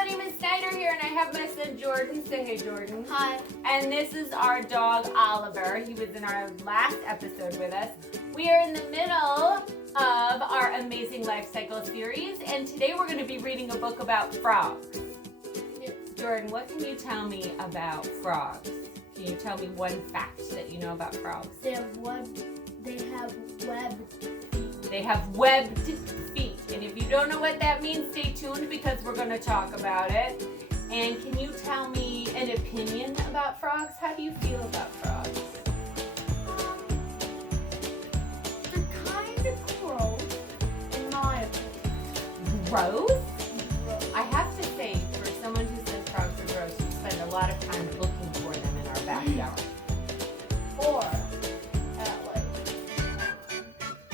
everybody, Miss Snyder here, and I have my son Jordan. Say hey, Jordan. Hi. And this is our dog Oliver. He was in our last episode with us. We are in the middle of our Amazing Life Cycle series, and today we're going to be reading a book about frogs. Yep. Jordan, what can you tell me about frogs? Can you tell me one fact that you know about frogs? They have webbed feet. They have webbed feet. And if you don't know what that means, stay tuned because we're going to talk about it. And can you tell me an opinion about frogs? How do you feel about frogs? They're kind of gross, in my opinion. Gross? I have to say, for someone who says frogs are gross, we spend a lot of time looking for them in our backyard. Or at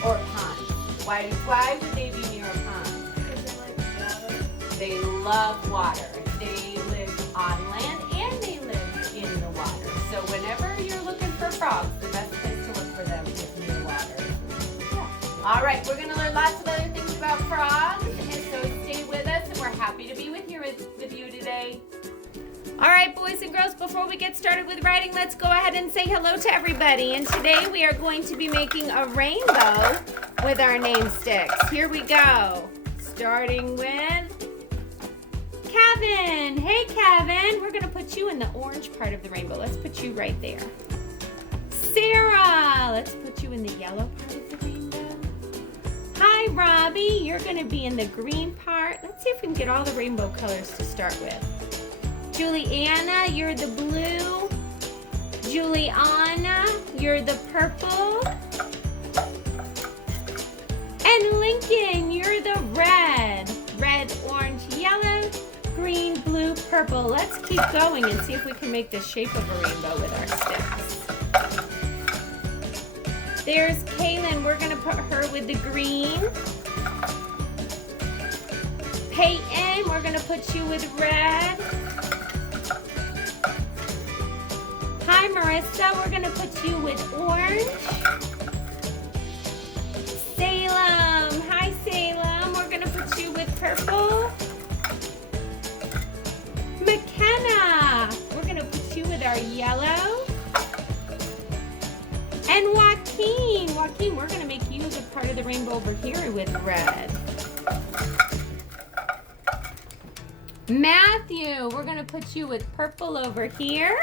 Or ponds. Why would they be near a pond? because they like water. They love water. They live on land and they live in the water. So whenever you're looking for frogs, the best place to look for them is near water. Yeah. All right, we're going to learn lots of other things about frogs, and so stay with us, and we're happy to be with you today. All right, boys and girls, before we get started with writing, let's go ahead and say hello to everybody. And today we are going to be making a rainbow with our name sticks. Here we go. Starting with Kevin. Hey, Kevin. We're going to put you in the orange part of the rainbow. Let's put you right there. Sarah. Let's put you in the yellow part of the rainbow. Hi, Robbie. You're going to be in the green part. Let's see if we can get all the rainbow colors to start with. Juliana, you're the blue. Juliana, you're the purple. And Lincoln, you're the red. Red, orange, yellow, green, blue, purple. Let's keep going and see if we can make the shape of a rainbow with our sticks. There's Kaylin. We're going to put her with the green. Peyton, we're going to put you with red. Hi, Marissa. We're going to put you with orange. Salem. Hi, Salem. We're going to put you with purple. McKenna. We're going to put you with our yellow. And Joaquin. Joaquin, we're going to make you as a part of the rainbow over here with red. Matthew, we're going to put you with purple over here.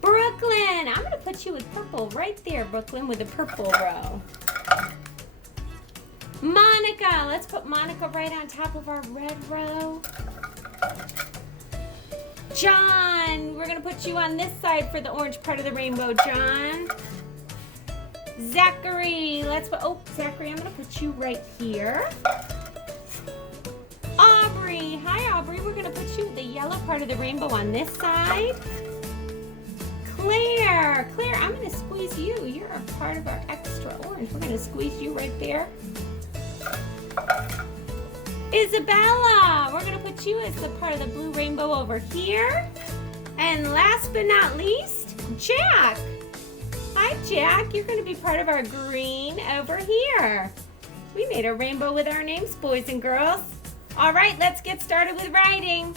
Brooklyn, I'm going to put you with purple right there, Brooklyn, with a purple row. Monica, let's put Monica right on top of our red row. John, we're going to put you on this side for the orange part of the rainbow, John. Zachary, Zachary, I'm going to put you right here. Aubrey, hi Aubrey, we're going to put you with the yellow part of the rainbow on this side. Claire, I'm going to squeeze you. You're a part of our extra orange. We're going to squeeze you right there. Isabella, we're going to put you as the part of the blue rainbow over here. And last but not least, Jack. Hi, Jack. You're going to be part of our green over here. We made a rainbow with our names, boys and girls. All right, let's get started with writing.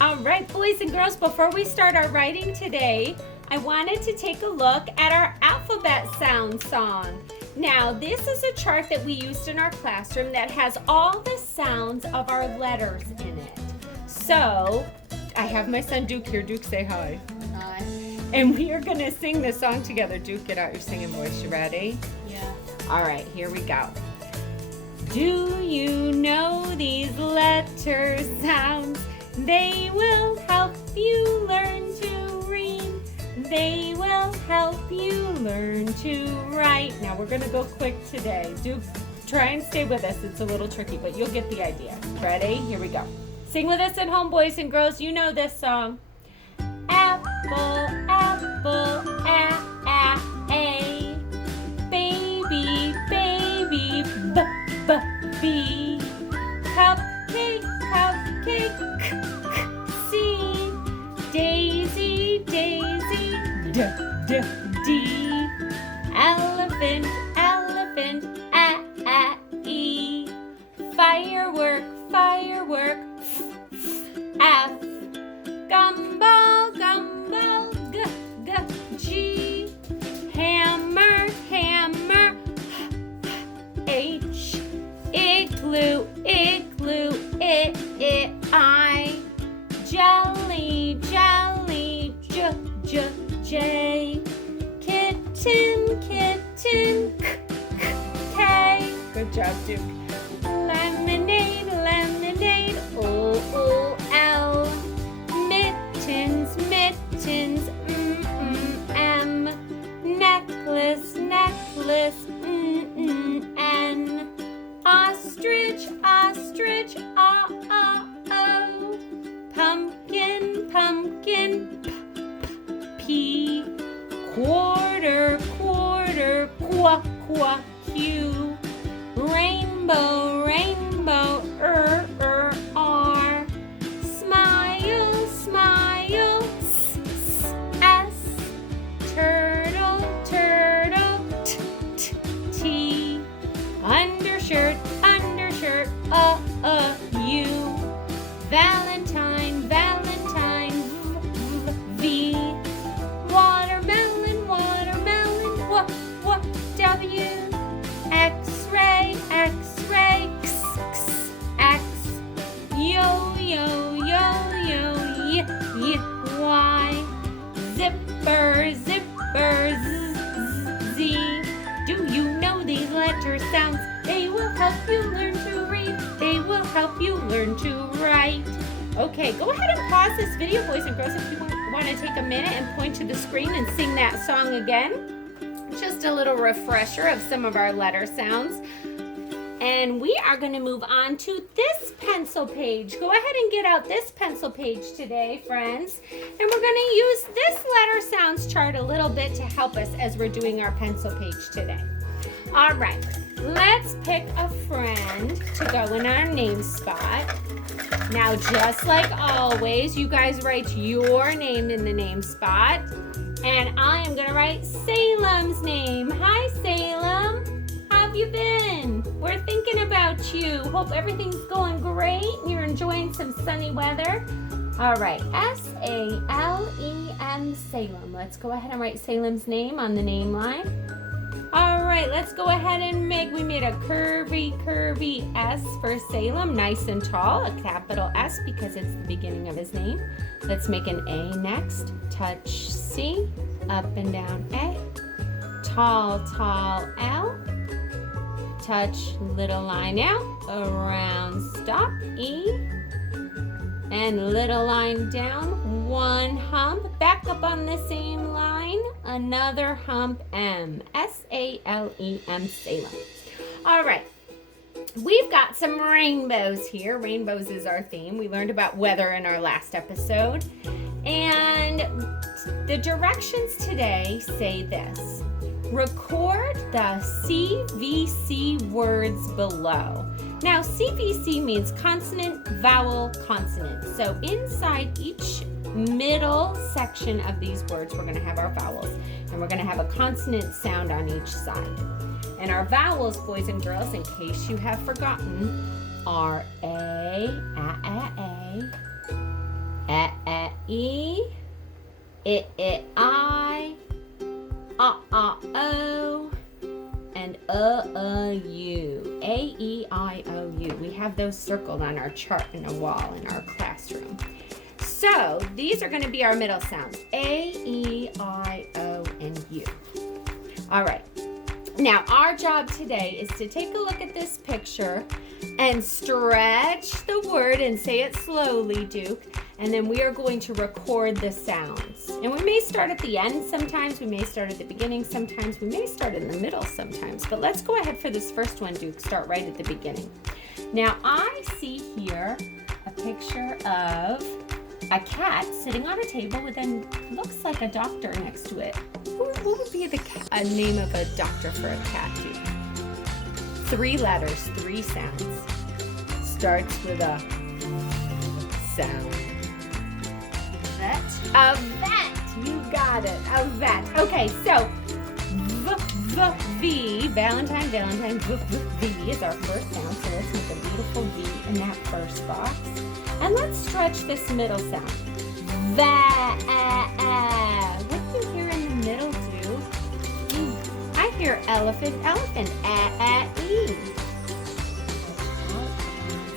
All right, boys and girls, before we start our writing today, I wanted to take a look at our alphabet sound song. Now, this is a chart that we used in our classroom that has all the sounds of our letters in it. So, I have my son Duke here. Duke, say hi. Hi. And we are going to sing this song together. Duke, get out your singing voice. You ready? Yeah. All right, here we go. Do you know these letter sounds? They will help you learn to read. They will help you learn to write. Now we're going to go quick today. Try and stay with us. It's a little tricky, but you'll get the idea. Ready? Here we go. Sing with us at home, boys and girls. You know this song. Apple, apple, a. Baby, baby, b. Cupcake, cupcake, c. Daisy, daisy, d. Elephant, elephant, kitten, kitten, K. Good job, Duke. Lemonade, lemonade, O-O-L. Mittens, mittens, M. Necklace, necklace, N. Ostrich, ostrich, O-O-O. Pumpkin, pumpkin, P. Quarter, quarter, Qua, qua, Q. Rainbow, rainbow, R. Smile, smile, S. Turtle, turtle, T. Undershirt, undershirt, U. Valentine, valentine, V. Watermelon, watermelon, W. X-ray, X-ray, X. Yo, yo, yo, yo, Y. Zipper, zipper, Z. Do you know these letter sounds? They will help you learn to read. They will help you learn to write. Okay, go ahead and pause this video, boys and girls, if you want to take a minute and point to the screen and sing that song again. Just a little refresher of some of our letter sounds. And we are going to move on to this pencil page. Go ahead and get out this pencil page today, friends. And we're going to use this letter sounds chart a little bit to help us as we're doing our pencil page today. All right, let's pick a friend to go in our name spot. Now, just like always, you guys write your name in the name spot. And I am going to write Salem's name. Hi, Salem. How have you been? We're thinking about you. Hope everything's going great. You're enjoying some sunny weather. All right, S-A-L-E-M, Salem. Let's go ahead and write Salem's name on the name line. All right, let's go ahead and we made a curvy S for Salem, nice and tall, a capital S because it's the beginning of his name. Let's make an A next, touch C, up and down A, tall L, touch little line out, around stop, E, and little line down, one hump, back up on the same line, another hump, M, S-A-L-E-M, Salem. All right, we've got some rainbows here. Rainbows is our theme. We learned about weather in our last episode. And the directions today say this. Record the CVC words below. Now, CVC means consonant, vowel, consonant. So inside each middle section of these words, we're going to have our vowels. And we're going to have a consonant sound on each side. And our vowels, boys and girls, in case you have forgotten, are A, E, I, O, and U. A-E-I-O-U. We have those circled on our chart in a wall in our classroom. So these are going to be our middle sounds. A, E, I, O, and U. All right. Now, our job today is to take a look at this picture and stretch the word and say it slowly, Duke. And then we are going to record the sounds. And we may start at the end sometimes. We may start at the beginning sometimes. We may start in the middle sometimes. But let's go ahead for this first one, Duke. Start right at the beginning. Now, I see here a picture of a cat sitting on a table with looks like a doctor next to it. What would be the name of a doctor for a cat, Duke? 3 letters, 3 sounds. Starts with a sound. Vet. A vet. You got it. A vet. Okay, so V, Valentine, V is our first sound. So let's make a beautiful V in that first box. And let's stretch this middle sound. Vet. What do you hear in the middle, Duke? I hear elephant, E.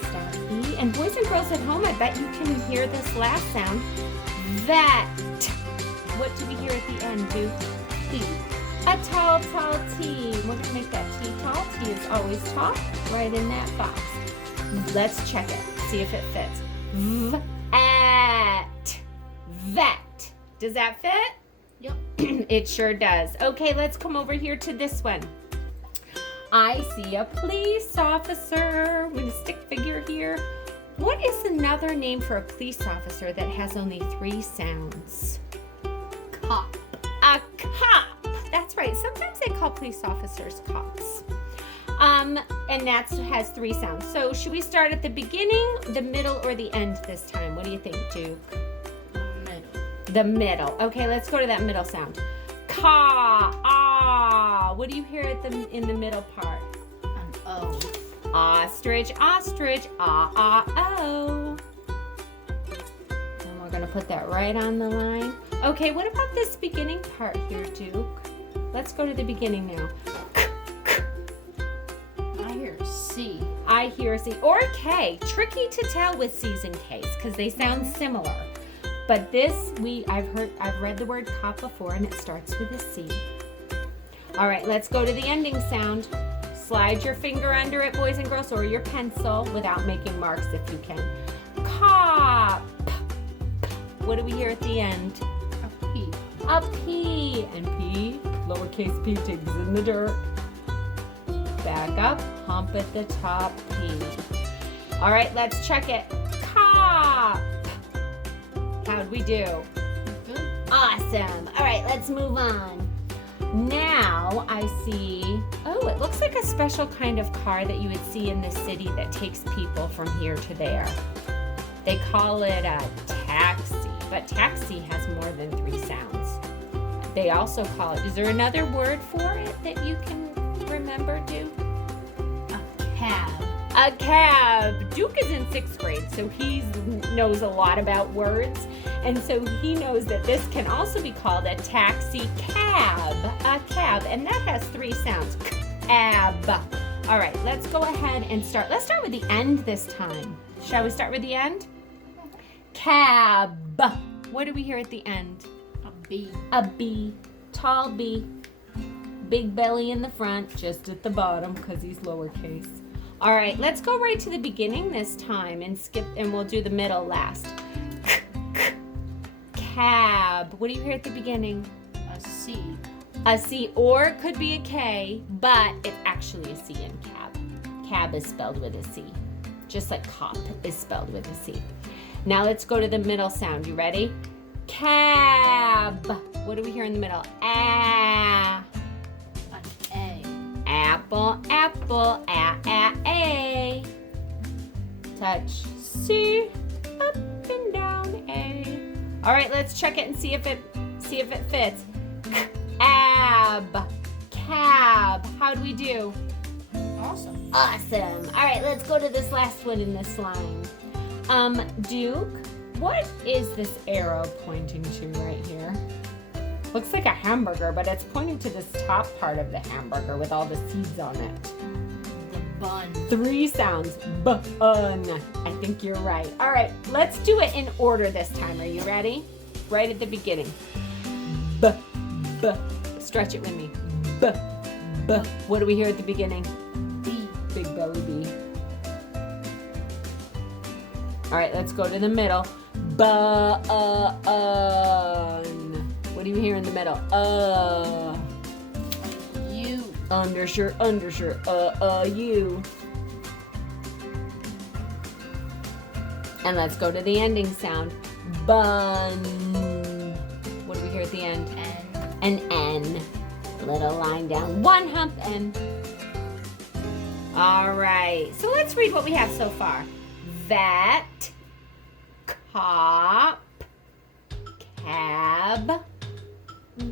Start E. And boys and girls at home, I bet you can hear this last sound. Vet. What do we hear at the end, Duke? E. A tall, tall T. We're going to make that T tall. T is always tall, right in that box. Let's check it. See if it fits. Vet. Vet. Does that fit? Yep. It sure does. Okay, let's come over here to this one. I see a police officer with a stick figure here. What is another name for a police officer that has only 3 sounds? Cop. A cop. That's right. Sometimes they call police officers cops. And that has 3 sounds. So should we start at the beginning, the middle, or the end this time? What do you think, Duke? Middle. The middle. Okay, let's go to that middle sound. Caw, ah. What do you hear in the middle part? An O. Ostrich, ostrich, ah, ah, oh. And we're going to put that right on the line. Okay, what about this beginning part here, Duke? Let's go to the beginning now. I hear a C. I hear a C or a K. Tricky to tell with C's and K's because they sound similar. But this, I've read the word cop before and it starts with a C. All right, let's go to the ending sound. Slide your finger under it, boys and girls, or your pencil without making marks if you can. Cop. What do we hear at the end? A P. A P. And P, lowercase p, digs in the dirt. Back up, hump at the top, P. All right, let's check it. Cop. How'd we do? Good. Awesome. All right, let's move on. Now I see, oh, it looks like a special kind of car that you would see in the city that takes people from here to there. They call it a taxi, but taxi has more than 3 sounds. They also call it, is there another word for it that you can remember, Duke? A cab. A cab. Duke is in 6th grade, so he knows a lot about words. And so he knows that this can also be called a taxi cab. A cab. And that has 3 sounds. Cab. All right, let's go ahead and start. Let's start with the end this time. Shall we start with the end? Cab. What do we hear at the end? A B. A B. Tall B. Big belly in the front, just at the bottom because he's lowercase. All right, let's go right to the beginning this time and we'll do the middle last. Cab. What do you hear at the beginning? A C. A C, or it could be a K, but it's actually a C in cab. Cab is spelled with a C, just like cop is spelled with a C. Now let's go to the middle sound. You ready? Cab. What do we hear in the middle? Ah. An A. Apple, apple, a. Touch C, up and down A. All right, let's check it and see if it fits. Cab, cab. How do we do? Awesome. Awesome. All right, let's go to this last one in this line. Duke, what is this arrow pointing to right here? Looks like a hamburger, but it's pointing to this top part of the hamburger with all the seeds on it. The bun. 3 sounds. Bun. I think you're right. All right, let's do it in order this time. Are you ready? Right at the beginning. B. Stretch it with me. B. What do we hear at the beginning? B. Big belly B. All right, let's go to the middle. Bun. What do you hear in the middle? U. Undershirt. You. And let's go to the ending sound. Bun. What do we hear at the end? N. An N. Little line down. 1 hump N. All right. So let's read what we have so far. Vet. Cop. Cab.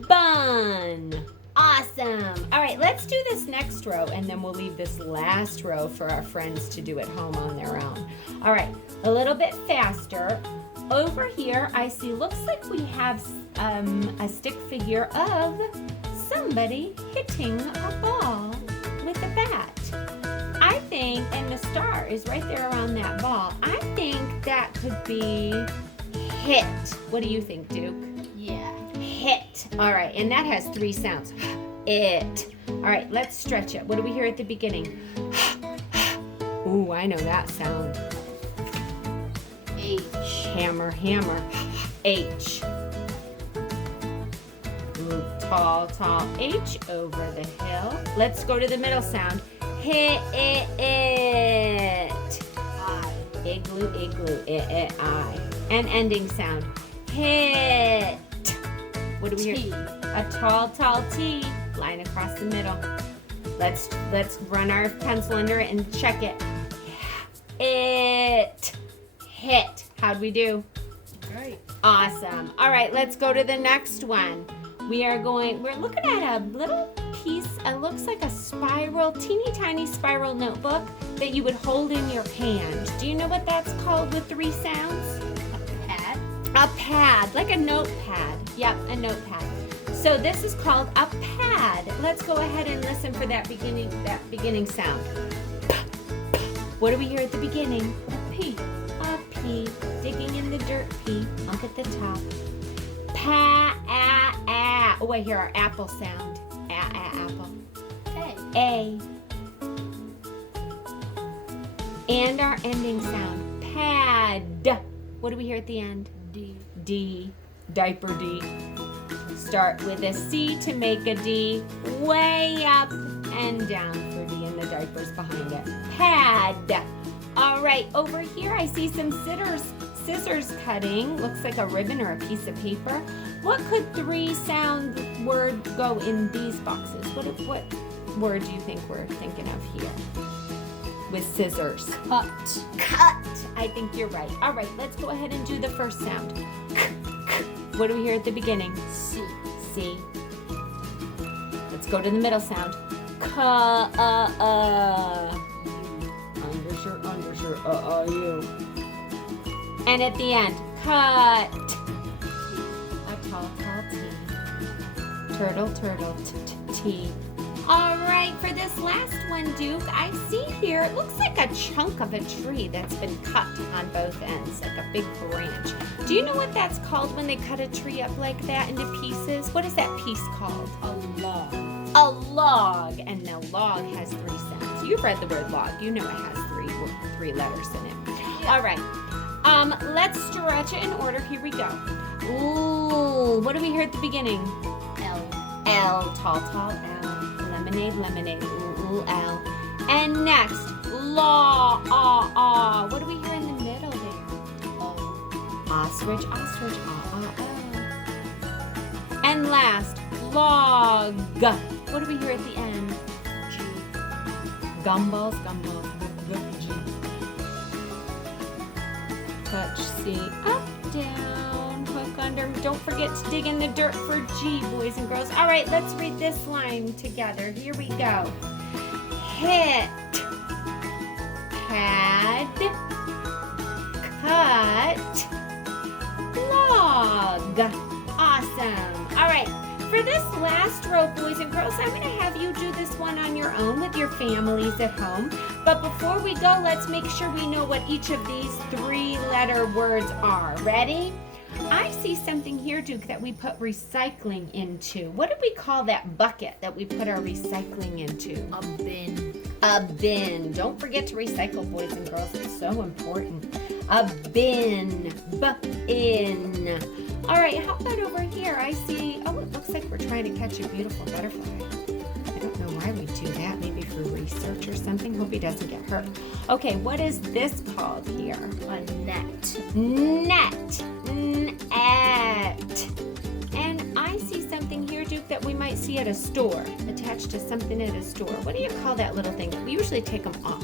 Bun. Awesome. All right, let's do this next row and then we'll leave this last row for our friends to do at home on their own. All right, a little bit faster. Over here, I see, looks like we have a stick figure of somebody hitting a ball with a bat. I think, and the star is right there around that ball, I think that could be hit. What do you think, Duke? Yeah. Hit. All right, and that has 3 sounds. it. All right, let's stretch it. What do we hear at the beginning? Ooh, I know that sound. H. Hammer, hammer. H. Ooh, tall, tall. H over the hill. Let's go to the middle sound. Hit it. I. Igloo, igloo, I. And ending sound. Hit. What do we T. hear? A tall, tall T. Line across the middle. Let's run our pencil under it and check it. It. Hit. How'd we do? Great. Awesome. All right, let's go to the next one. We're looking at a little piece. It looks like a spiral, teeny tiny spiral notebook that you would hold in your hand. Do you know what that's called with 3 sounds? A pad. A pad, like a notepad. Yep, a notepad. So this is called a pad. Let's go ahead and listen for that beginning sound. What do we hear at the beginning? A P. A P, digging in the dirt P, up at the top. Oh, I hear our apple sound. Apple. A. And our ending sound. Pad. What do we hear at the end? D. D. Diaper D. Start with a C to make a D. Way up and down for D, and the diaper's behind it. Pad. All right, over here I see some scissors cutting. Looks like a ribbon or a piece of paper. What could 3 sound word go in these boxes? What word do you think we're thinking of here? With scissors. Cut. Cut. I think you're right. All right, let's go ahead and do the first sound. What do we hear at the beginning? C. C. Let's go to the middle sound. Undershirt, you. And at the end, cut. A tall, tall T. Turtle, turtle, T. All right, for this last one, Duke, I see here, it looks like a chunk of a tree that's been cut on both ends, like a big branch. Do you know what that's called when they cut a tree up like that into pieces? What is that piece called? A log. A log. And the log has 3 sounds. You've read the word log. You know it has 3 letters in it. Yeah. All right. Let's stretch it in order. Here we go. Ooh, what do we hear at the beginning? L. L, tall, tall L. Lemonade, lemonade, ooh, L. And next, law, ah. What do we hear in the middle there? O. Ostrich, ostrich, ah. And last, log. What do we hear at the end? G. Gumballs, G. Touch C, up, down, hook under. Don't forget to dig in the dirt for G, boys and girls. All right, let's read this line together. Here we go. Hit, pad, cut, log. Awesome. All right. For this last row, boys and girls, I'm going to have you do this one on your own with your families at home. But before we go, let's make sure we know what each of these 3-letter words are. Ready? I see something here, Duke, that we put recycling into. What did we call that bucket that we put our recycling into? A bin. A bin. Don't forget to recycle, boys and girls. It's so important. A bin. B-in. All right, how about over here? I see, it looks like we're trying to catch a beautiful butterfly. I don't know why we do that. Maybe for research or something. Hope he doesn't get hurt. Okay, what is this called here? A net. Net. Net. And I see something here, Duke, that we might see at a store, attached to something at a store. What do you call that little thing? We usually take them off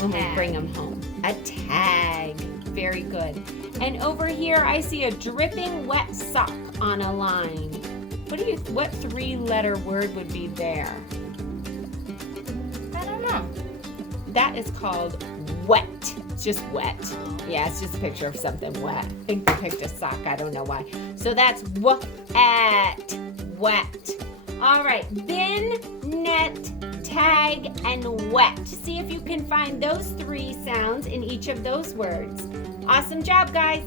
when we bring them home. A tag. Very good. And over here, I see a dripping wet sock on a line. What 3-letter word would be there? I don't know. That is called wet. It's just wet. Yeah, it's just a picture of something wet. I think they picked a sock. I don't know why. So that's wet. Wet. All right. Bin, net, tag, and wet. See if you can find those 3 sounds in each of those words. Awesome job, guys.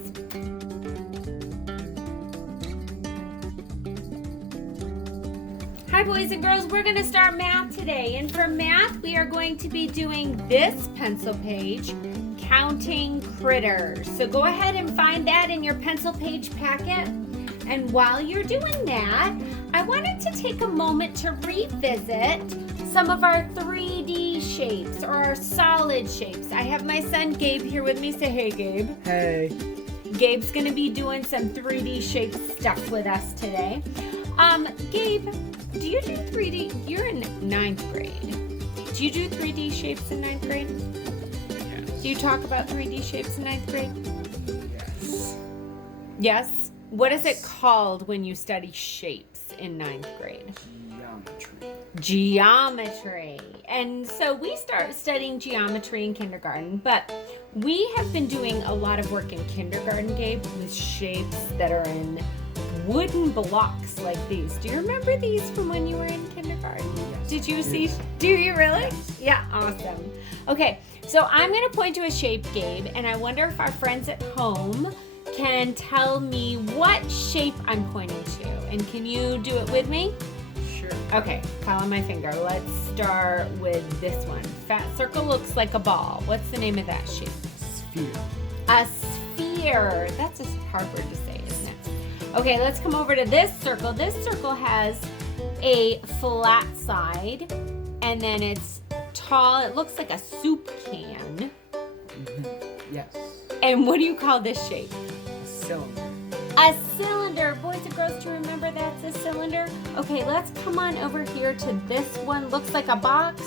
Hi boys and girls, we're going to start math today. And for math, we are going to be doing this pencil page, counting critters. So go ahead and find that in your pencil page packet. And while you're doing that, I wanted to take a moment to revisit some of our 3D shapes or our solid shapes. I have my son Gabe here with me. Say hey, Gabe. Hey. Gabe's going to be doing some 3D shape stuff with us today. Gabe, do you do 3D? You're in 9th grade. Do you do 3D shapes in 9th grade? Yes. Do you talk about 3D shapes in 9th grade? Yes. Yes? What is it called when you study shapes in 9th grade? Geometry. And so we start studying geometry in kindergarten, but we have been doing a lot of work in kindergarten, Gabe, with shapes that are in wooden blocks like these. Do you remember these from when you were in kindergarten? Yes. Did you see? Do you really? Yes. Yeah, awesome. Okay, so I'm going to point to a shape, Gabe, and I wonder if our friends at home can tell me what shape I'm pointing to. And can you do it with me? Sure. Okay, follow my finger. Let's start with this one. Fat circle looks like a ball. What's the name of that shape? Sphere. A sphere. That's a hard word to say, isn't it? Okay, let's come over to this circle. This circle has a flat side, and then it's tall. It looks like a soup can. Yes. And what do you call this shape? A cylinder. A cylinder. Boys and girls, do you remember that's a cylinder? Okay, let's come on over here to this one. Looks like a box.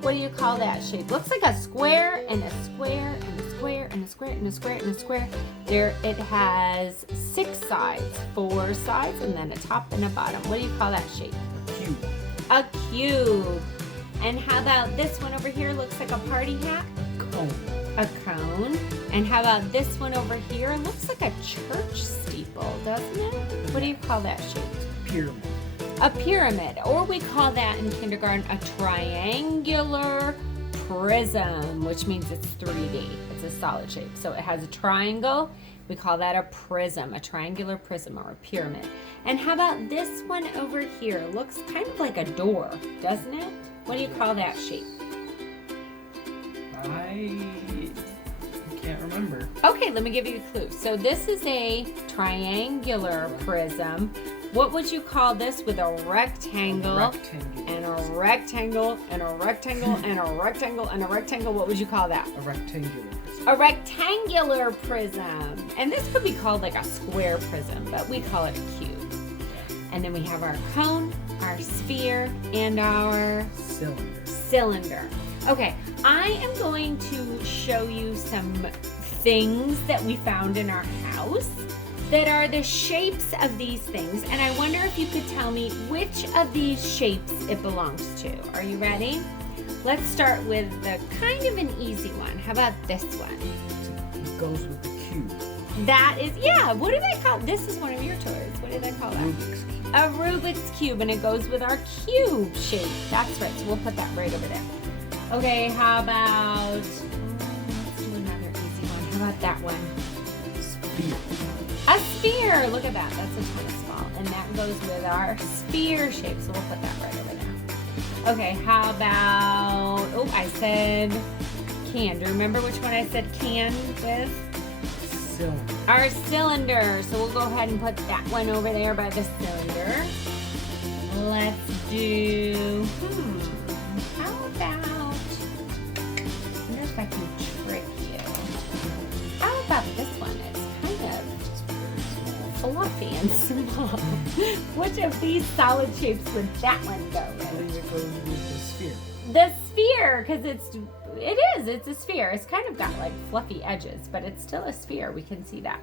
What do you call that shape? Looks like a square and a square and a square and a square and a square and a square. There, it has 6 sides, 4 sides, and then a top and a bottom. What do you call that shape? A cube. A cube. And how about this one over here? Looks like a party hat. Cone. A cone. And how about this one over here? It looks like a church steeple, doesn't it? What do you call that shape? Pyramid. A pyramid, or we call that in kindergarten a triangular prism, which means it's 3D. It's a solid shape. So it has a triangle. We call that a prism, a triangular prism or a pyramid. And how about this one over here? Looks kind of like a door, doesn't it? What do you call that shape? I can't remember. Okay, let me give you a clue. So this is a triangular prism. What would you call this with a rectangle? Rectangle. And a rectangle, and a rectangle, and a rectangle, and a rectangle? What would you call that? A rectangular prism. A rectangular prism. And this could be called like a square prism, but we call it a cube. And then we have our cone, our sphere, and our cylinder. Okay, I am going to show you some things that we found in our house that are the shapes of these things, and I wonder if you could tell me which of these shapes it belongs to. Are you ready? Let's start with the kind of an easy one. How about this one? It goes with the cube. That is, yeah, what do they call, this is one of your toys. What do they call that? Rubik's Cube. A Rubik's Cube, and it goes with our cube shape. That's right, so we'll put that right over there. Okay, how about, let's do another easy one. How about that one? Sphere. A sphere. Look at that. That's a ton of small. And that goes with our sphere shape. So we'll put that right over there. Okay, how about, oh, I said can. Do you remember which one I said can with? Cylinder. Our cylinder. So we'll go ahead and put that one over there by the cylinder. Let's do, how about, I wonder if I can trick you. How about this one? It's kind of fluffy and small. Which of these solid shapes would that one go I with? believe it goes with the sphere. The sphere, because it's a sphere. It's kind of got like fluffy edges, but it's still a sphere. We can see that.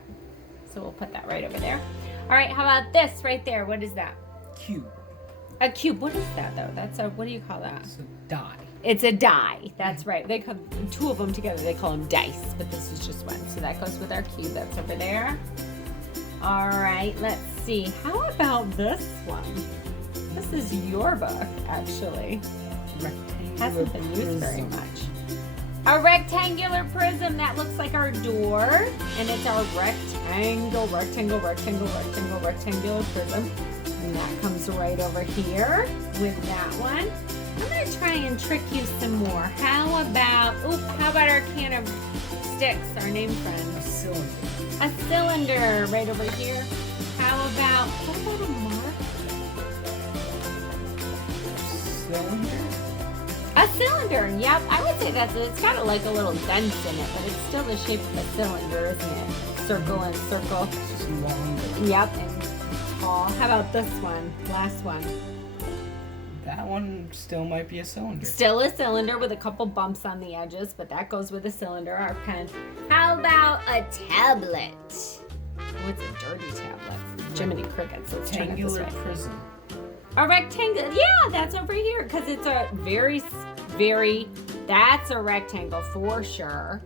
So we'll put that right over there. All right, how about this right there? What is that? Cube. A cube. What is that though? That's a, what do you call that? It's a die. It's a die. That's right. They come, 2 of them together, they call them dice, but this is just one. So that goes with our cube. That's over there. All right, let's see. How about this one? This is your book, actually. Rectangular Hasn't been used very prism. much. A rectangular prism that looks like our door, and it's our rectangle. rectangle, rectangle, rectangle, rectangle, rectangular prism. And that comes right over here with that one. I'm going to try and trick you some more. How about our can of sticks, our name friend? A cylinder. A cylinder right over here. How about a mark? Cylinder? A cylinder, yep. I would say that's it. It's got like a little dent in it, but it's still the shape of a cylinder, isn't it? Circle and circle. It's just longer. Yep, and tall. How about this one? Last one. That one still might be a cylinder. Still a cylinder with a couple bumps on the edges, but that goes with a cylinder, our pen. How about a tablet? Oh, it's a dirty tablet. Jiminy Crickets. Let's turn it this Rectangular way. prism. A rectangle. Yeah, that's over here because it's a very, that's a rectangle for sure.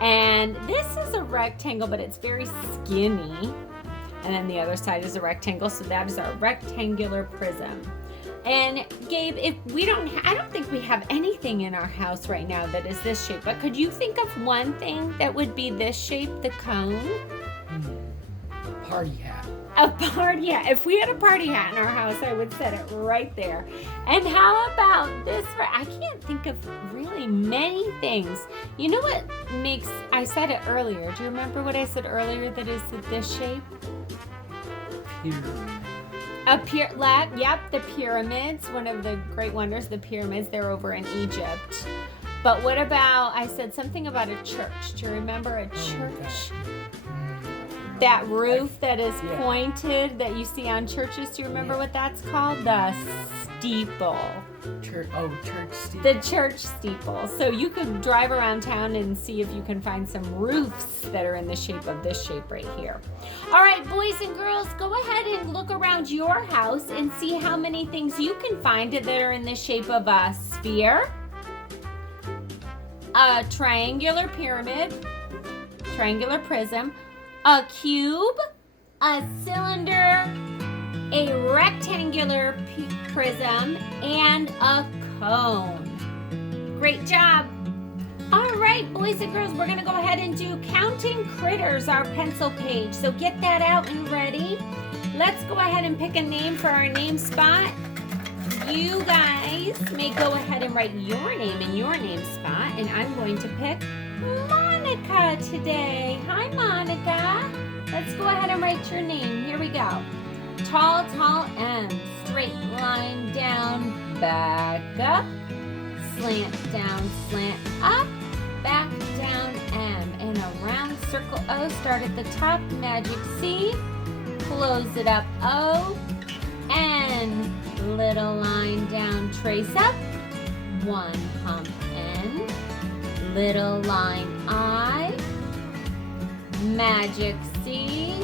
And this is a rectangle, but it's very skinny. And then the other side is a rectangle, so that is our rectangular prism. And Gabe, if we I don't think we have anything in our house right now that is this shape, but could you think of one thing that would be this shape, the cone? Party hat. A party hat. If we had a party hat in our house, I would set it right there. And how about this? I can't think of really many things. You know what I said it earlier. Do you remember what I said earlier that is this shape? Pyramid. Yep, the pyramids. One of the great wonders, the pyramids. They're over in Egypt. But what about, I said something about a church. Do you remember a church? That roof that is pointed that you see on churches. Do you remember what that's called? The steeple. Church steeple. The church steeple. So you could drive around town and see if you can find some roofs that are in the shape of this shape right here. All right, boys and girls, go ahead and look around your house and see how many things you can find that are in the shape of a sphere, a triangular pyramid, triangular prism, a cube, a cylinder, a rectangular prism, and a cone. Great job. All right, boys and girls, we're going to go ahead and do Counting Critters, our pencil page. So get that out and ready. Let's go ahead and pick a name for our name spot. You guys may go ahead and write your name in your name spot, and I'm going to pick Monica today. Hi, Monica. Let's go ahead and write your name. Here we go. Tall, tall M. Straight line down, back up. Slant down, slant up. Back down M. And a round circle O. Start at the top, magic C. Close it up O. N. Little line down, trace up. One hump N. Little line I, magic C,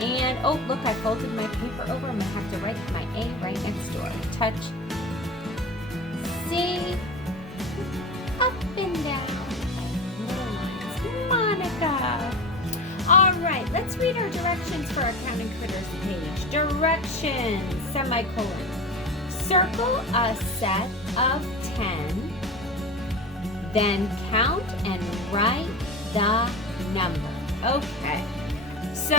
and oh look, I folded my paper over. I'm gonna have to write my A right next door. Touch C, up and down, little lines. Monica. All right, let's read our directions for our Counting Critters page. Directions, semicolon. Circle a set of 10. Then count and write the number. Okay. So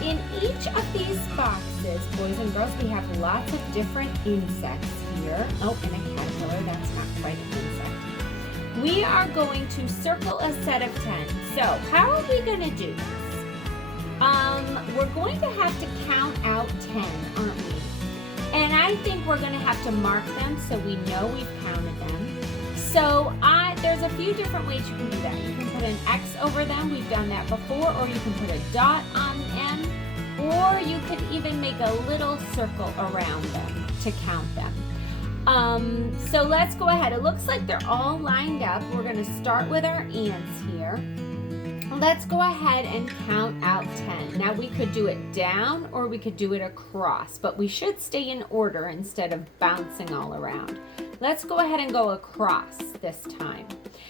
in each of these boxes, boys and girls, we have lots of different insects here. Oh, and a caterpillar. That's not quite an insect. We are going to circle a set of 10. So how are we going to do this? We're going to have to count out 10, aren't we? And I think we're going to have to mark them so we know we've counted them. So there's a few different ways you can do that. You can put an X over them. We've done that before. Or you can put a dot on them. Or you could even make a little circle around them to count them. So let's go ahead. It looks like they're all lined up. We're going to start with our ants here. Let's go ahead and count out 10. Now we could do it down or we could do it across, but we should stay in order instead of bouncing all around. Let's go ahead and go across this time.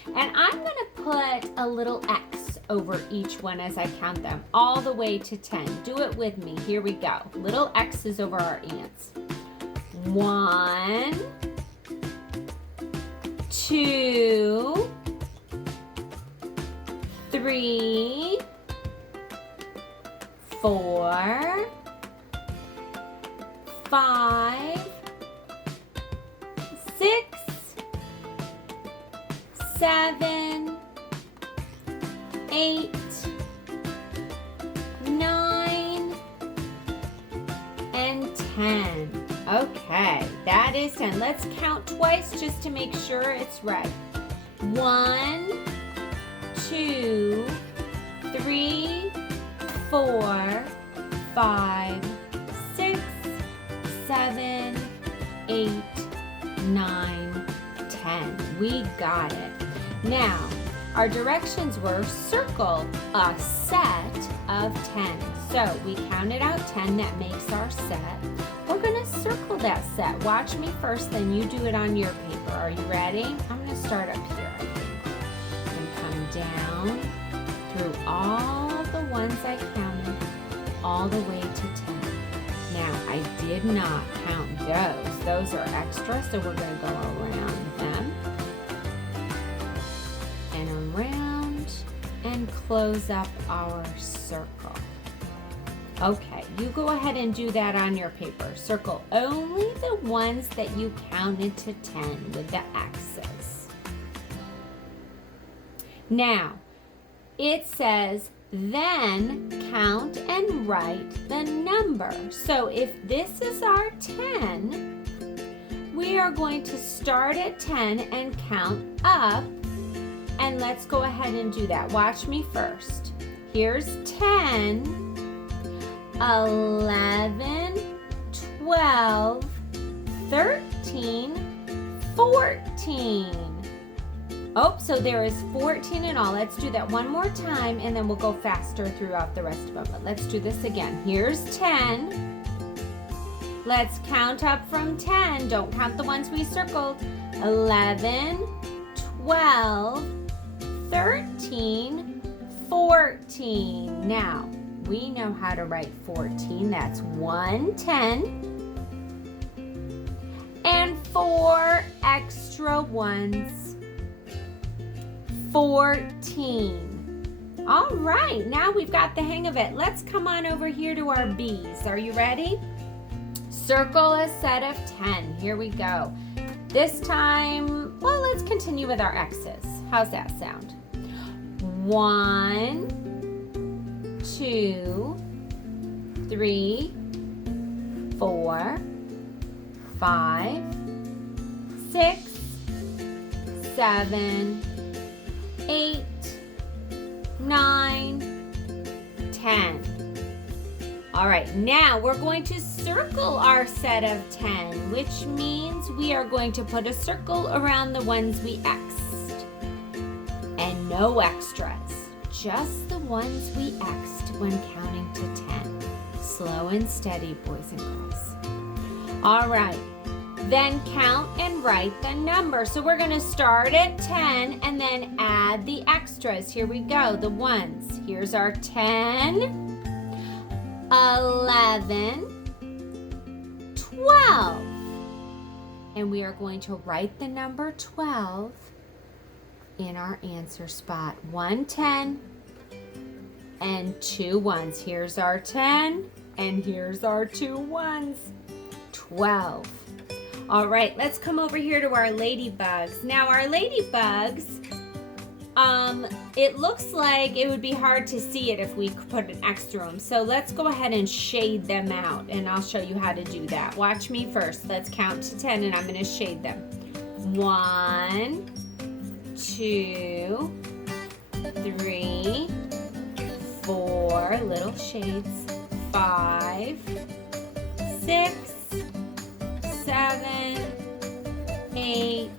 And I'm going to put a little X over each one as I count them all the way to 10. Do it with me. Here we go. Little X's over our ants. 1, 2, 3, 4, 5, 6, 7, 8, 9, and 10. Okay, that is 10. Let's count twice just to make sure it's right. 1, 2, 3, 4, 5, 6, 7, 8, 9, 10. We got it. Now, our directions were circle a set of 10. So we counted out 10, that makes our set. We're gonna circle that set. Watch me first, then you do it on your paper. Are you ready? I'm gonna start up here, I think. And come down through all the ones I counted, all the way to 10. Now, I did not count those. Those are extra, so we're gonna go around them. And around, and close up our circle. Okay, you go ahead and do that on your paper. Circle only the ones that you counted to 10 with the X's. Now, it says, then count and write the number. So if this is our 10, we are going to start at 10 and count up. And let's go ahead and do that. Watch me first. Here's 10. 11, 12, 13, 14. Oh, so there is 14 in all. Let's do that one more time and then we'll go faster throughout the rest of them. But let's do this again. Here's 10. Let's count up from 10. Don't count the ones we circled. 11, 12, 13, 14. Now, we know how to write 14. That's 1 10 and 4 extra ones. 14. All right, now we've got the hang of it. Let's come on over here to our B's. Are you ready? Circle a set of 10. Here we go. This time, well, let's continue with our X's. How's that sound? 1, 2, 3, 4, 5, 6, 7, 8, 9, 10. All right, now we're going to circle our set of 10, which means we are going to put a circle around the ones we X'd. And no extras, just the ones we X'd when counting to 10. Slow and steady, boys and girls. All right, then count and write the number. So we're gonna start at 10 and then add the extras. Here we go, the ones. Here's our 10, 11, 12. And we are going to write the number 12 in our answer spot. 1 10 and 2 ones. Here's our 10 and here's our 2 ones. 12. All right, let's come over here to our ladybugs. Now our ladybugs, it looks like it would be hard to see it if we put an X through them. So let's go ahead and shade them out and I'll show you how to do that. Watch me first. Let's count to 10 and I'm gonna shade them. 1, 2, 3, 4, little shades, 5, 6, 7, 8,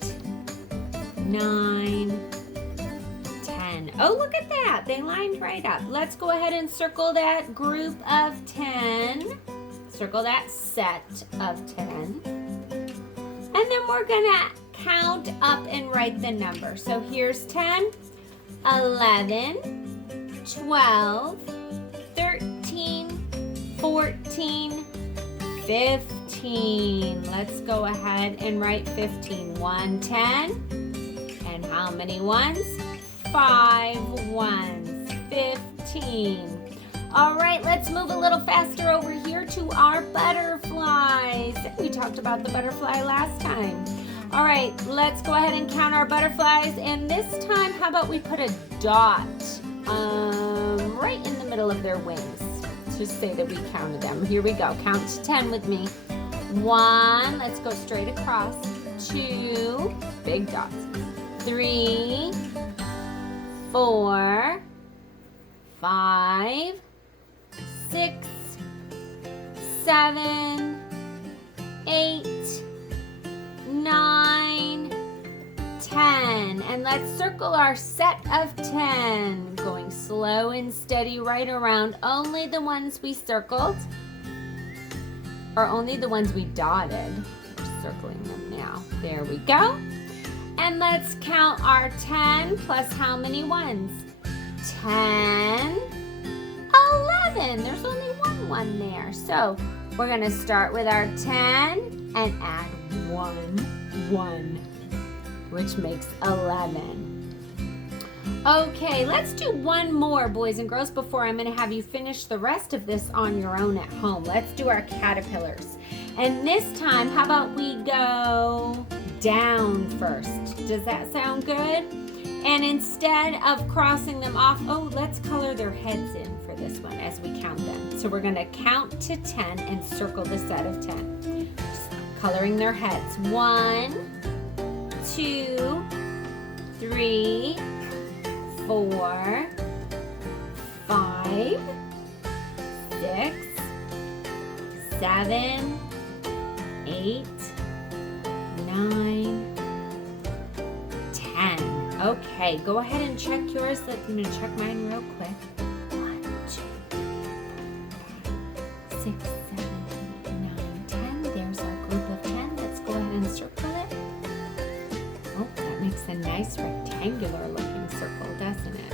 9, 10. Oh, look at that. They lined right up. Let's go ahead and circle that group of 10. Circle that set of 10. And then we're going to count up and write the number. So here's 10, 11, 12, 13, 14, 15. Let's go ahead and write 15. 1 10. And how many ones? 5 ones. 15. All right, let's move a little faster over here to our butterflies. We talked about the butterfly last time. All right, let's go ahead and count our butterflies. And this time, how about we put a dot right in the middle of their wings to say that we counted them. Here we go. Count to 10 with me. 1, let's go straight across. 2, big dots. 3, 4, 5, 6, 7, 8, 9, 10. And let's circle our set of 10. Going slow and steady right around. Only the ones we circled, or only the ones we dotted. We're circling them now. There we go. And let's count our 10 plus how many ones? 10, 11. There's only one there. So we're going to start with our 10 and add 1, which makes 11. Okay, let's do one more, boys and girls, before I'm going to have you finish the rest of this on your own at home. Let's do our caterpillars. And this time, how about we go down first? Does that sound good? And instead of crossing them off, let's color their heads in for this one as we count them. So we're going to count to 10 and circle the set of 10. Just coloring their heads. 1, 2, 3, 4, 5, 6, 7, 8, 9, 10. Okay, go ahead and check yours. I'm going to check mine real quick. 1, 2, 3, 4, 5, 6, 7, 8, 9, 10. There's our group of 10. Let's go ahead and circle it. Oh, that makes a nice rectangular looking circle, doesn't it?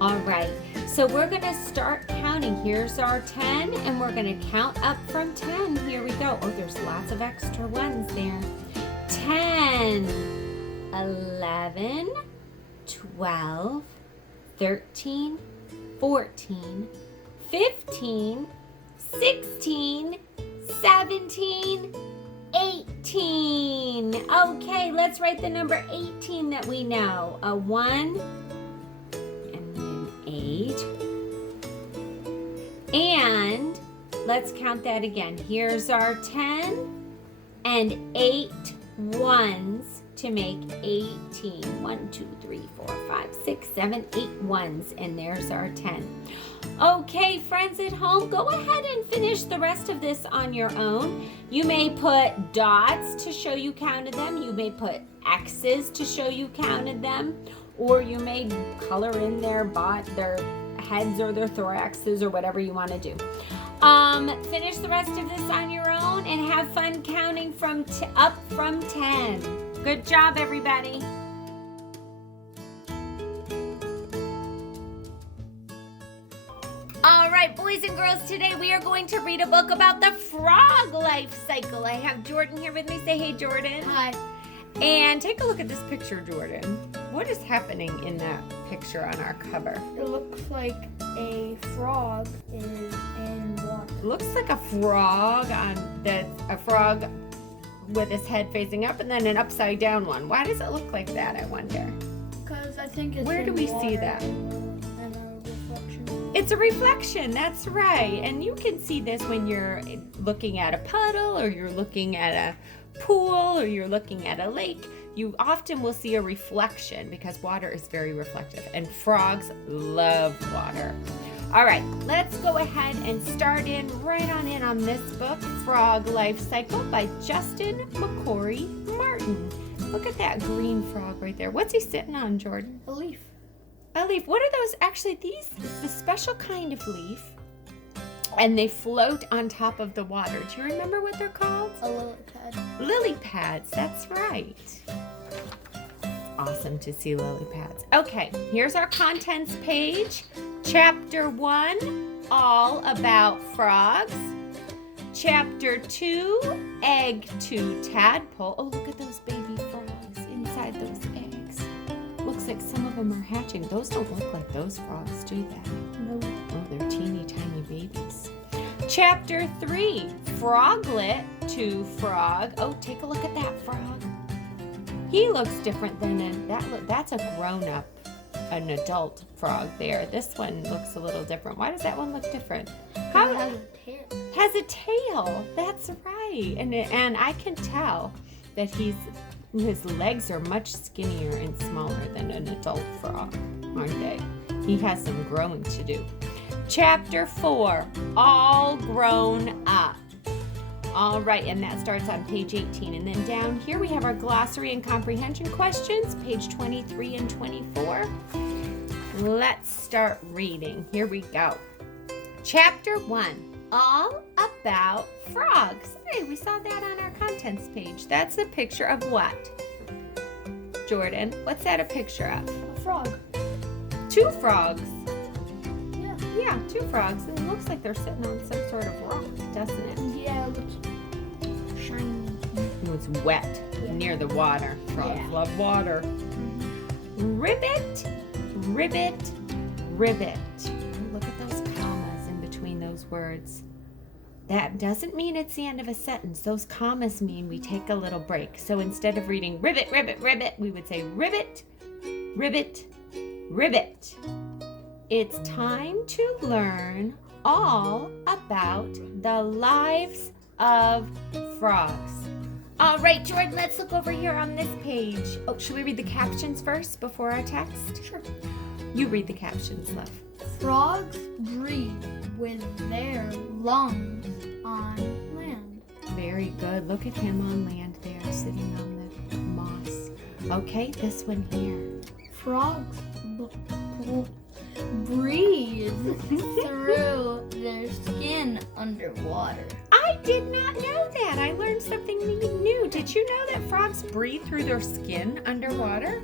All right, so we're going to start counting. Here's our 10, and we're going to count up from 10. Here we go. Oh, there's lots of extra ones there. 10, 11, 12, 13, 14, 15, 16, 17, 18. Okay, let's write the number 18 that we know. A 1 and then 8. And let's count that again. Here's our 10 and 8 ones to make 18. 1, 2, 3, 4, 5, 6, 7, 8 ones. And there's our 10. Okay, friends at home, go ahead and finish the rest of this on your own. You may put dots to show you counted them. You may put X's to show you counted them. Or you may color in their heads or their thoraxes or whatever you want to do. Finish the rest of this on your own and have fun counting up from 10. Good job, everybody. All right, boys and girls, today we are going to read a book about the frog life cycle. I have Jordan here with me. Say hey, Jordan. Hi. And take a look at this picture, Jordan. What is happening in that picture on our cover? It looks like a frog is in water. Looks like a frog with his head facing up and then an upside down one. Why does it look like that, I wonder? Because I think it's Where do we see that? And a reflection. It's a reflection, that's right. And you can see this when you're looking at a puddle or you're looking at a pool or you're looking at a lake. You often will see a reflection because water is very reflective and frogs love water. All right, let's go ahead and start right on this book, Frog Life Cycle by Justin McCory Martin. Look at that green frog right there. What's he sitting on, Jordan? A leaf. A leaf. What are those? Actually, these is the special kind of leaf, and they float on top of the water. Do you remember what they're called? A lily pad. Lily pads, that's right. Awesome to see lily pads. Okay, here's our contents page. Chapter 1, all about frogs. Chapter 2, egg to tadpole. Oh, look at those baby frogs inside those eggs. Looks like some of them are hatching. Those don't look like those frogs, do they? No. Oh, they're teeny tiny babies. Chapter 3, Froglet to Frog. Oh, take a look at that frog. He looks different than that's a grown-up, an adult frog there. This one looks a little different. Why does that one look different? It has a tail. Has a tail. That's right. And I can tell that his legs are much skinnier and smaller than an adult frog, aren't they? He has some growing to do. Chapter 4, All Grown Up. All right, and that starts on page 18. And then down here we have our glossary and comprehension questions, page 23 and 24. Let's start reading. Here we go. Chapter 1, All About Frogs. Hey, we saw that on our contents page. That's a picture of what? Jordan, what's that a picture of? A frog. 2 frogs. Yeah. Yeah, 2 frogs. And it looks like they're sitting on some sort of rock, doesn't it? Yeah, it looks shiny. It was wet near the water. Frogs love water. Ribbit, ribbit, ribbit. Look at those commas in between those words. That doesn't mean it's the end of a sentence. Those commas mean we take a little break. So instead of reading ribbit, ribbit, ribbit, we would say ribbit, ribbit, ribbit. It's time to learn all about the lives of frogs. All right, Jordan, let's look over here on this page. Oh, should we read the captions first before our text? Sure. You read the captions, love. Frogs breathe with their lungs on land. Very good. Look at him on land there, sitting on the moss. Okay, this one here. Frogs breathe through their skin underwater. I did not know that. I learned something new. Did you know that frogs breathe through their skin underwater?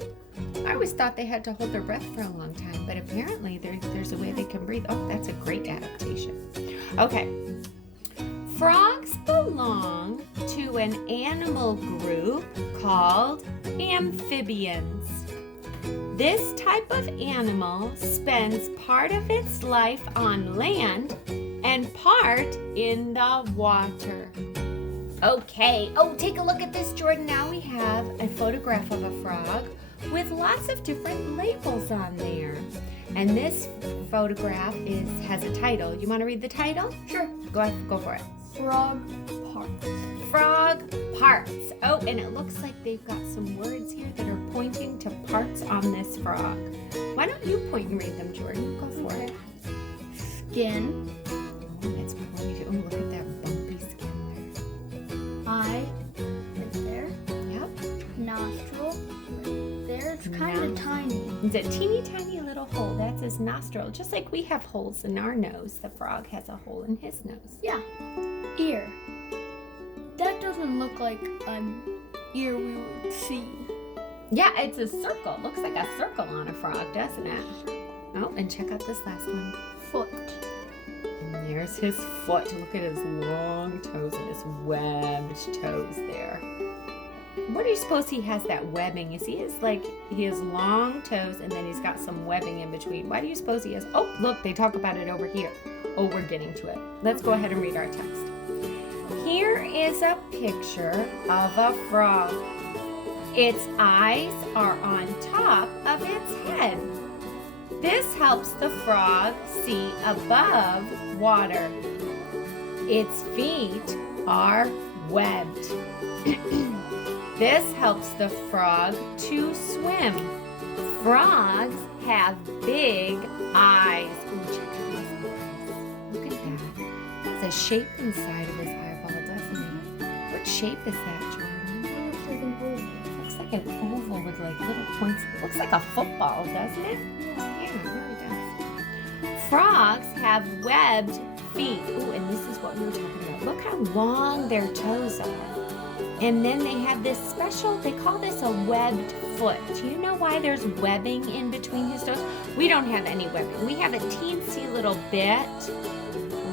I always thought they had to hold their breath for a long time, but apparently there's a way they can breathe. Oh, that's a great adaptation. Okay. Frogs belong to an animal group called amphibians. This type of animal spends part of its life on land and part in the water. Okay. Oh, take a look at this, Jordan. Now we have a photograph of a frog with lots of different labels on there. And this photograph has a title. You want to read the title? Sure. Go for it. Frog parts. Frog parts. Oh, and it looks like they've got some words here that are pointing to parts on this frog. Why don't you point and read them, Jordan? Go for it. Skin. Oh, that's pointing to. Oh, look at that bumpy skin there. Eye. Right there. Yep. Nostril. Right there. It's kind of tiny. It's a teeny tiny little hole. That's his nostril. Just like we have holes in our nose, the frog has a hole in his nose. Yeah. Ear. That doesn't look like an ear we would see. Yeah, it's a circle. Looks like a circle on a frog, doesn't it? Oh, and check out this last one. Foot. And there's his foot. Look at his long toes and his webbed toes there. What do you suppose he has that webbing? He has long toes and then he's got some webbing in between. Why do you suppose he has? Oh, look, they talk about it over here. Oh, we're getting to it. Let's go ahead and read our text. Here is a picture of a frog. Its eyes are on top of its head. This helps the frog see above water. Its feet are webbed. This helps the frog to swim. Frogs have big eyes. Ooh, check out his eyes. Look at that. It's a shape inside of his eyeball, doesn't it? What shape is that, Jordan? It looks like an oval. Looks like an oval with like little points. It looks like a football, doesn't it? Yeah. Yeah, it really does. Frogs have webbed feet. Ooh, and this is what we were talking about. Look how long their toes are. And then they have this special, they call this a webbed foot. Do you know why there's webbing in between his toes? We don't have any webbing. We have a teensy little bit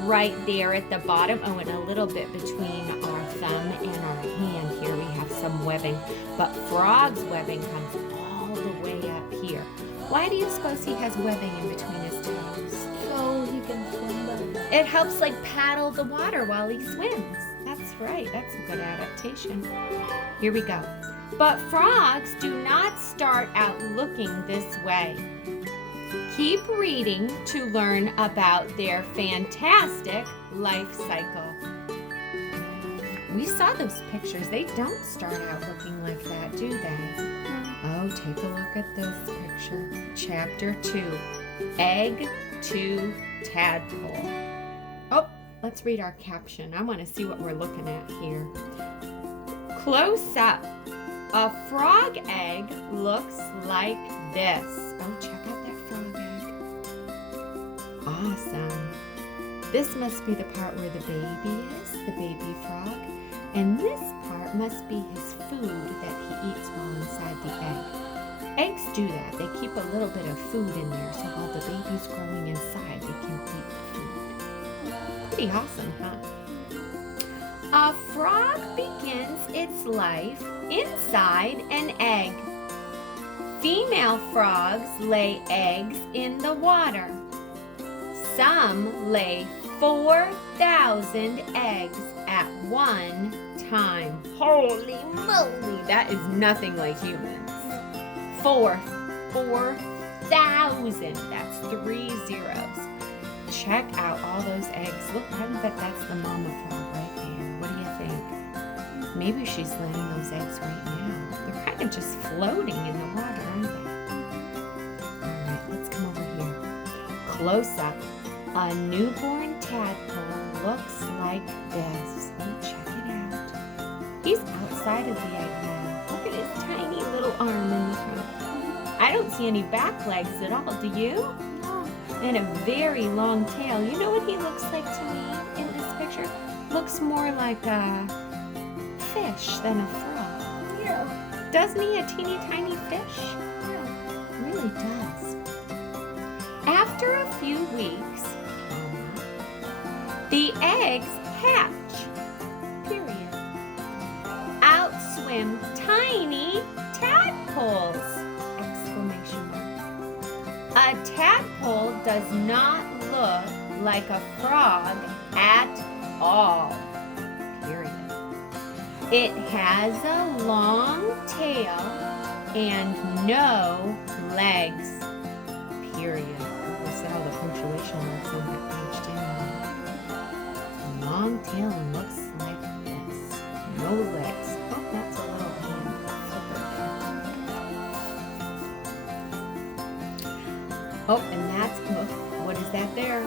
right there at the bottom. Oh, and a little bit between our thumb and our hand here. We have some webbing. But frog's webbing comes all the way up here. Why do you suppose he has webbing in between his toes? So he can swim better. It helps like paddle the water while he swims. That's right. That's a good adaptation. Here we go. But frogs do not start out looking this way. Keep reading to learn about their fantastic life cycle. We saw those pictures. They don't start out looking like that, do they? Oh, take a look at this picture. Chapter 2, Egg to Tadpole. Oh, let's read our caption. I want to see what we're looking at here. Close up. A frog egg looks like this. Oh, check out that frog egg. Awesome. This must be the part where the baby is, the baby frog. And this part must be his food that he eats while inside the egg. Eggs do that. They keep a little bit of food in there so while the baby's growing inside, they can eat the food. Pretty awesome, huh? A frog begins its life inside an egg. Female frogs lay eggs in the water. Some lay 4,000 eggs at one time. Holy moly, that is nothing like humans. 4,000. That's 3 zeros. Check out all those eggs. Look, I bet that's the mama frog right there. What do you think? Maybe she's laying those eggs right now. They're kind of just floating in the water, aren't they? All right, let's come over here. Close up. A newborn tadpole looks like this. Oh, check it out. He's outside of the egg now. Look at his tiny little arm in the front. I don't see any back legs at all, do you? No. And a very long tail. You know what he looks like to me in this picture? Looks more like a fish than a frog. Yeah. Doesn't he? A teeny tiny fish? Yeah. Really does. After a few weeks, the eggs hatch. Period. Out swim tiny tadpoles! Exclamation mark. A tadpole does not look like a frog at all. Period. It has a long tail and no legs. Period. We'll see how the punctuation looks on that page down. Long tail and looks like this. No legs. Oh, that's a little hand flipper there. Oh, and that's, what is that there?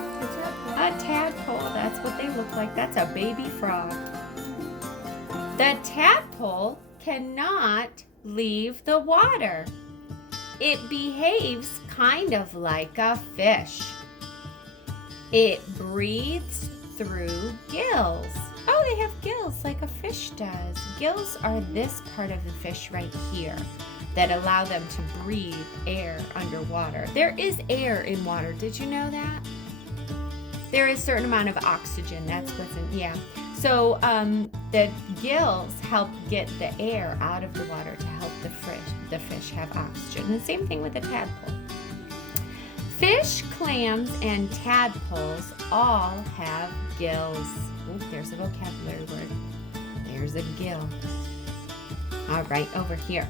A tadpole. That's what they look like. That's a baby frog. The tadpole cannot leave the water. It behaves kind of like a fish. It breathes through gills. Oh, they have gills like a fish does. Gills are this part of the fish right here that allow them to breathe air underwater. There is air in water. Did you know that? There is a certain amount of oxygen. That's what's in, yeah. So the gills help get the air out of the water to help the fish have oxygen. And the same thing with the tadpole. Fish, clams, and tadpoles all have gills. Ooh, there's a vocabulary word. There's a gill. All right, over here.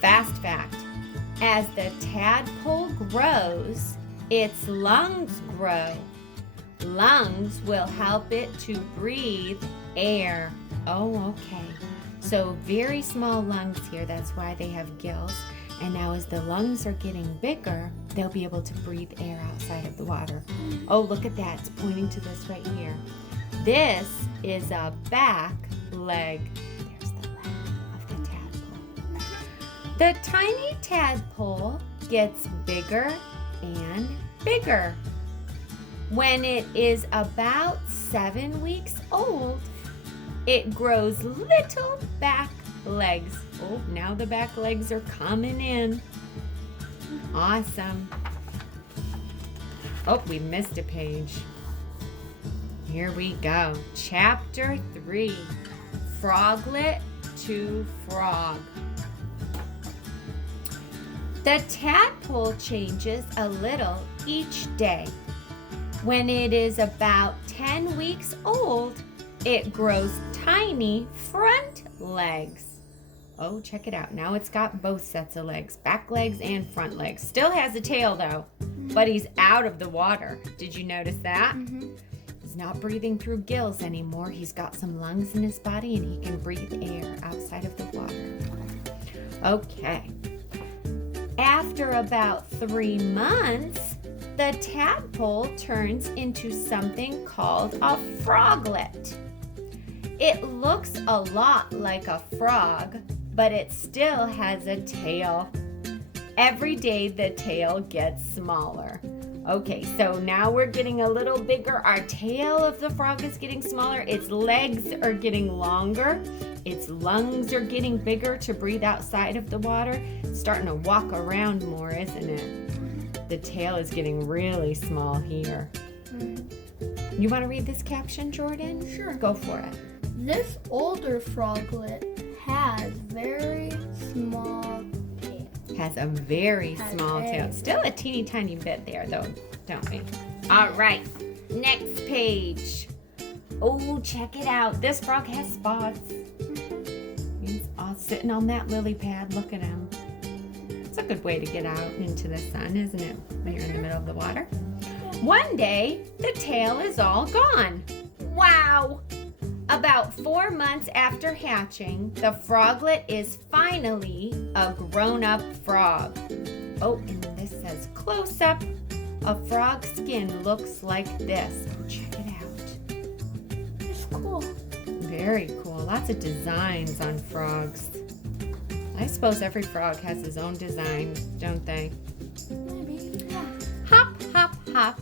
Fast fact. As the tadpole grows, its lungs grow. Lungs will help it to breathe air. Oh, okay. So very small lungs here. That's why they have gills. And now as the lungs are getting bigger, they'll be able to breathe air outside of the water. Oh, look at that. It's pointing to this right here. This is a back leg. There's the leg of the tadpole. The tiny tadpole gets bigger and bigger. When it is about 7 weeks old, it grows little back legs. Oh, now the back legs are coming in. Awesome. Oh, we missed a page. Here we go. Chapter 3. Froglet to Frog. The tadpole changes a little each day. When it is about 10 weeks old, it grows tiny front legs. Oh, check it out. Now it's got both sets of legs, back legs and front legs. Still has a tail though, but he's out of the water. Did you notice that? He's not breathing through gills anymore. He's got some lungs in his body and he can breathe air outside of the water. Okay. After about 3 months, the tadpole turns into something called a froglet. It looks a lot like a frog, but it still has a tail. Every day the tail gets smaller. Okay, so now we're getting a little bigger. Our tail of the frog is getting smaller. Its legs are getting longer. Its lungs are getting bigger to breathe outside of the water. It's starting to walk around more, isn't it? The tail is getting really small here. You want to read this caption, Jordan? Sure. Go for it. This older froglet has very small tail. Has a very small tail. Still a teeny tiny bit there though, don't we? All right, next page. Oh, check it out. This frog has spots. He's all sitting on that lily pad. Look at him. It's a good way to get out into the sun, isn't it? When you're in the middle of the water. One day, the tail is all gone. Wow! About 4 months after hatching, the froglet is finally a grown-up frog. Oh, and this says close up. A frog's skin looks like this. Oh, check it out. It's cool. Very cool. Lots of designs on frogs. I suppose every frog has his own design, don't they? Maybe, yeah. Hop, hop, hop.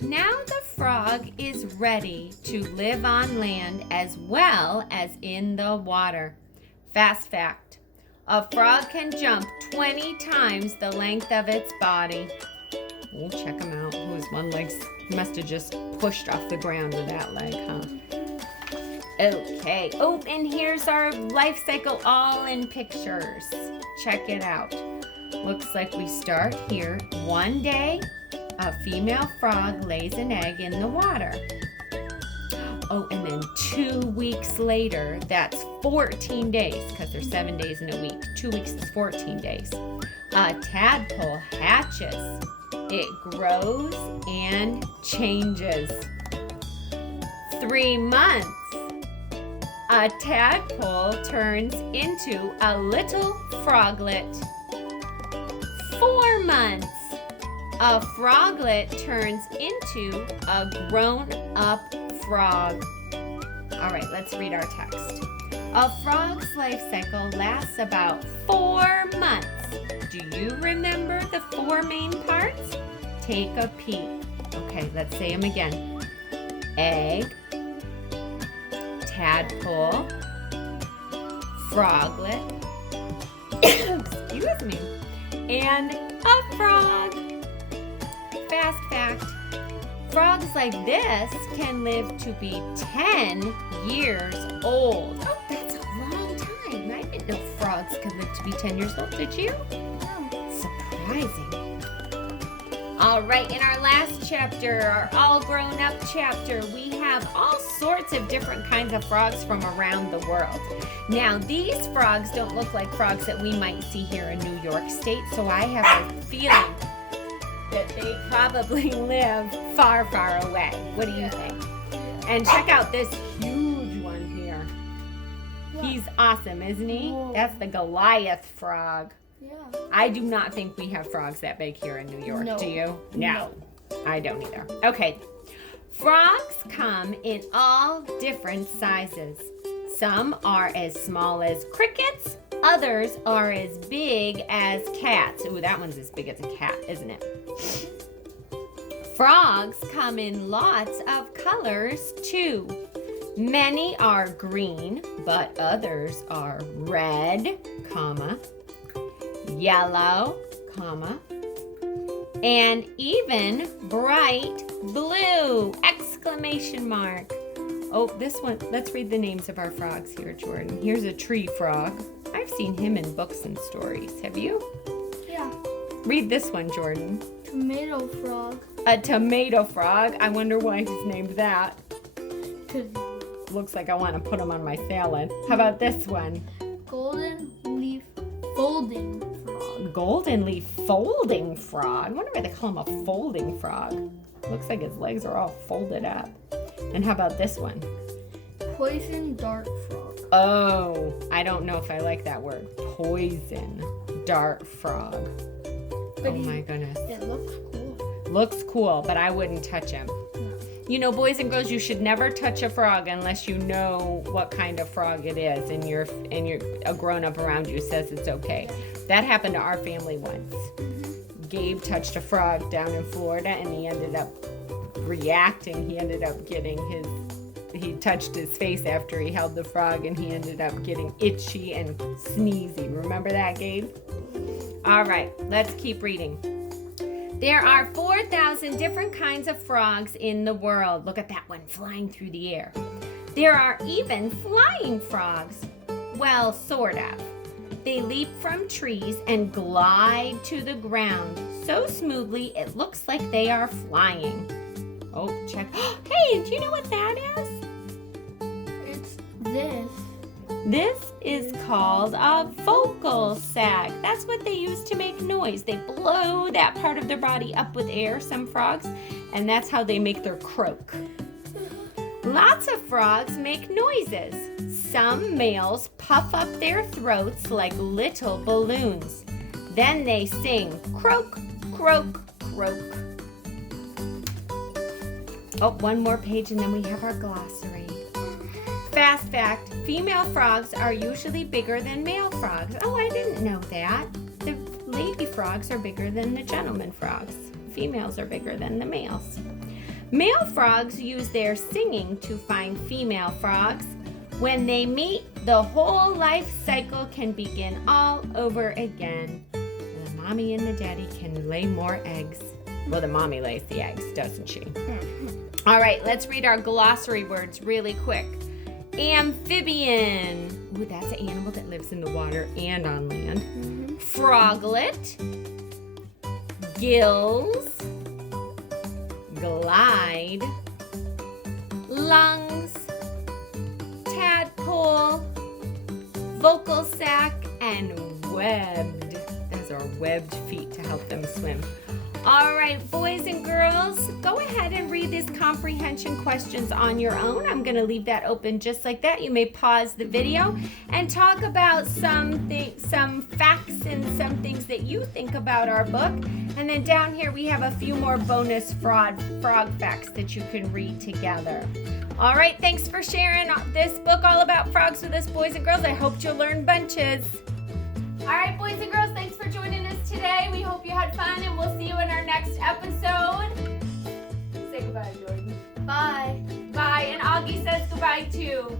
Now the frog is ready to live on land as well as in the water. Fast fact, a frog can jump 20 times the length of its body. We'll check him out. His one leg must have just pushed off the ground with that leg, huh? Okay. Oh, and here's our life cycle all in pictures. Check it out. Looks like we start here. One day, a female frog lays an egg in the water. Oh, and then 2 weeks later, that's 14 days, because there's 7 days in a week. 2 weeks is 14 days. A tadpole hatches. It grows and changes. 3 months. A tadpole turns into a little froglet. 4 months. A froglet turns into a grown-up frog. All right, let's read our text. A frog's life cycle lasts about 4 months. Do you remember the 4 main parts? Take a peek. Okay, let's say them again. Egg, tadpole, froglet, excuse me, and a frog. Fast fact, frogs like this can live to be 10 years old. Oh, that's a long time. I didn't know frogs could live to be 10 years old, did you? Surprising. All right, in our last chapter, our all grown up chapter, we have all sorts of different kinds of frogs from around the world. Now, these frogs don't look like frogs that we might see here in New York State, so I have a feeling that they probably live far, far away. What do you think? And check out this huge one here. He's awesome, isn't he? Whoa. That's the Goliath frog. Yeah. I do not think we have frogs that big here in New York. No. Do you? No. I don't either. Okay. Frogs come in all different sizes. Some are as small as crickets. Others are as big as cats. Ooh, that one's as big as a cat, isn't it? Frogs come in lots of colors too. Many are green, but others are red, yellow, and even bright blue! Exclamation mark. Oh, this one, let's read the names of our frogs here, Jordan. Here's a tree frog. I've seen him in books and stories. Have you? Yeah. Read this one, Jordan. Tomato frog. A tomato frog. I wonder why he's named that. 'Cause Looks like I want to put him on my salad. How about this one? golden leaf folding frog. Golden leaf folding frog. I wonder why they call him a folding frog. Looks like his legs are all folded up. And how about this one? Poison dart frog. Oh, I don't know if I like that word. Poison dart frog. But Oh my goodness. It looks cool. Looks cool, but I wouldn't touch him. You know, boys and girls, you should never touch a frog unless you know what kind of frog it is, and a grown-up around you says it's okay. That happened to our family once. Gabe touched a frog down in Florida, and he ended up reacting. He ended up getting he touched his face after he held the frog, and he ended up getting itchy and sneezy. Remember that, Gabe? All right, let's keep reading. There are 4,000 different kinds of frogs in the world. Look at that one flying through the air. There are even flying frogs. Well, sort of. They leap from trees and glide to the ground so smoothly it looks like they are flying. Oh, check. Hey, do you know what that is? It's this. This is called a vocal sac. That's what they use to make noise. They blow that part of their body up with air, some frogs, and that's how they make their croak. Lots of frogs make noises. Some males puff up their throats like little balloons. Then they sing croak, croak, croak. Oh, one more page and then we have our glossary. Fast fact, female frogs are usually bigger than male frogs. Oh, I didn't know that. The lady frogs are bigger than the gentleman frogs. Females are bigger than the males. Male frogs use their singing to find female frogs. When they meet, the whole life cycle can begin all over again. The mommy and the daddy can lay more eggs. Well, the mommy lays the eggs, doesn't she? All right, let's read our glossary words really quick. Amphibian. Ooh, that's an animal that lives in the water and on land. Froglet. Gills. Glide. Lungs. Tadpole. Vocal sac. And webbed. Those are webbed feet to help them swim. All right, boys and girls, go ahead and read these comprehension questions on your own. I'm going to leave that open just like that. You may pause the video and talk about some facts and some things that you think about our book. And then down here we have a few more bonus frog facts that you can read together. All right, thanks for sharing this book all about frogs with us, boys and girls. I hope you'll learn bunches. All right, boys and girls, thanks for joining us today. We hope you had fun, and we'll see you in our next episode. Say goodbye, Jordan. Bye. Bye, and Augie says goodbye too.